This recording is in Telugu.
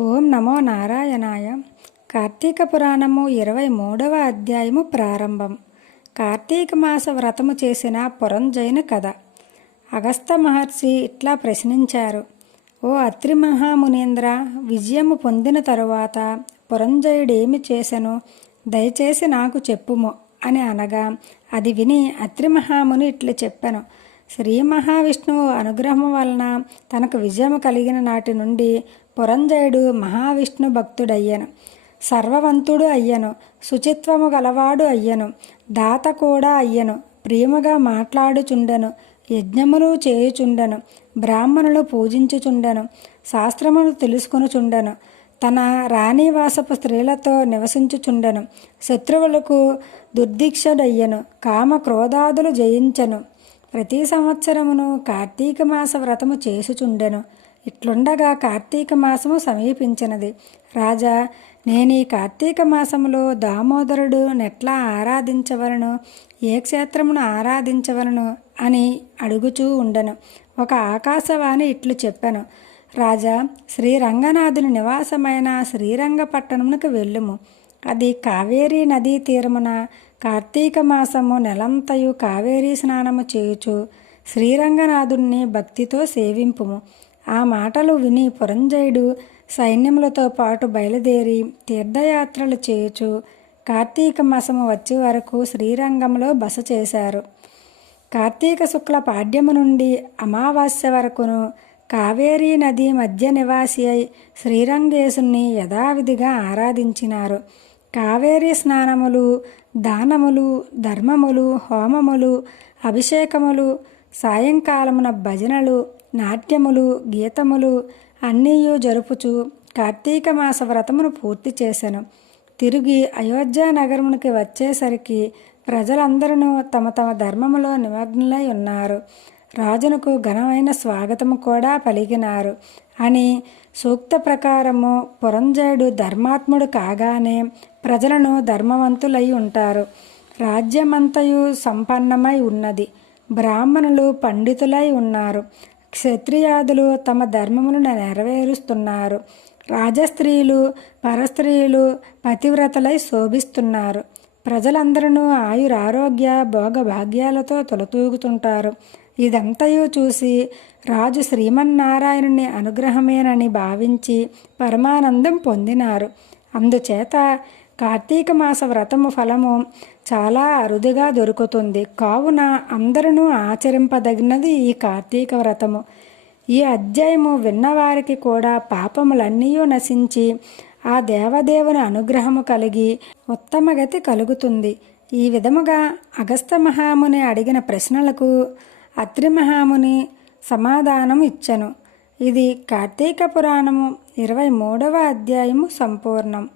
ఓం నమో నారాయణాయ. కార్తీక పురాణము ఇరవై మూడవ అధ్యాయము ప్రారంభం. కార్తీక మాస వ్రతము చేసిన పురంజయుని కథ. అగస్త మహర్షి ఇట్లా ప్రశ్నించారు. ఓ అత్రి మహామునీంద్ర విజయము పొందిన తరువాత పురంజయుడేమి చేశను దయచేసి నాకు చెప్పుము అని అనగా అది విని అత్రి మహాముని ఇట్లు చెప్పాను. శ్రీ మహావిష్ణువు అనుగ్రహం వలన తనకు విజయం కలిగిన నాటి నుండి పురంజయుడు మహావిష్ణు భక్తుడయ్యను. సర్వవంతుడు అయ్యను. శుచిత్వము గలవాడు అయ్యను. దాత కూడా అయ్యను. ప్రేమగా మాట్లాడుచుండెను. యజ్ఞములు చేయుచుండెను. బ్రాహ్మణులు పూజించుచుండెను. శాస్త్రములు తెలుసుకొనుచుండెను. తన రాణివాసపు స్త్రీలతో నివసించుచుండెను. శత్రువులకు దుర్దీక్షడయ్యను కామ క్రోధాదులు జయించను. ప్రతి సంవత్సరమును కార్తీక మాస వ్రతము చేసుచుండెను. ఇట్లుండగా కార్తీక మాసము సమీపించినది. రాజా నేను ఈ కార్తీక మాసములో దామోదరుడు నెట్లా ఆరాధించవలను ఏ క్షేత్రమును ఆరాధించవలను అని అడుగుచూ ఉండెను. ఒక ఆకాశవాణి ఇట్లు చెప్పాను. రాజా శ్రీరంగనాథుని నివాసమైన శ్రీరంగపట్టణమునకు వెళ్ళుము. అది కావేరీ నదీ తీరమున కార్తీక మాసము నెలంతయు కావేరీ స్నానము చేయుచు శ్రీరంగనాథుణ్ణి భక్తితో సేవింపుము. ఆ మాటలు విని పురంజయుడు సైన్యములతో పాటు బయలుదేరి తీర్థయాత్రలు చేయుచు కార్తీక మాసము వచ్చే వరకు శ్రీరంగంలో బస చేశారు. కార్తీక శుక్ల పాడ్యము నుండి అమావాస్య వరకును కావేరీ నది మధ్య నివాసి అయి శ్రీరంగేశుణ్ణి యథావిధిగా ఆరాధించినారు. కావేరీ స్నానములు దానములు ధర్మములు హోమములు అభిషేకములు సాయంకాలమున భజనలు నాట్యములు గీతములు అన్నీయు జరుపుచు కార్తీక మాస వ్రతమును పూర్తి చేశాను తిరిగి అయోధ్య నగరమునికి వచ్చేసరికి ప్రజలందరూ తమ తమ ధర్మములో నిమగ్నులై ఉన్నారు. రాజునకు ఘనమైన స్వాగతము కూడా పలికినారు. అని సూక్త ప్రకారము పురంజయుడు ధర్మాత్ముడు కాగానే ప్రజలను ధర్మవంతులై ఉంటారు. రాజ్యమంతయు సంపన్నమై ఉన్నది. బ్రాహ్మణులు పండితులై ఉన్నారు. క్షత్రియాదులు తమ ధర్మములను నెరవేరుస్తున్నారు. రాజస్త్రీలు పరస్త్రీలు పతివ్రతలై శోభిస్తున్నారు. ప్రజలందరూ ఆయురారోగ్య భోగభాగ్యాలతో తొలతూగుతుంటారు. ఇదంతయు చూసి రాజు శ్రీమన్నారాయణుని అనుగ్రహమేనని భావించి పరమానందం పొందినారు. అందుచేత కార్తీక మాస వ్రతము ఫలము చాలా అరుదుగా దొరుకుతుంది. కావున అందరూ ఆచరింపదగినది ఈ కార్తీక వ్రతము. ఈ అధ్యాయము విన్నవారికి కూడా పాపములన్నీ నశించి ఆ దేవదేవుని అనుగ్రహము కలిగి ఉత్తమగతి కలుగుతుంది. ఈ విధముగా అగస్త మహాముని అడిగిన ప్రశ్నలకు అత్రి మహాముని సమాధానం ఇచ్చను. ఇది కార్తీక పురాణము ఇరవై మూడవ అధ్యాయము సంపూర్ణం.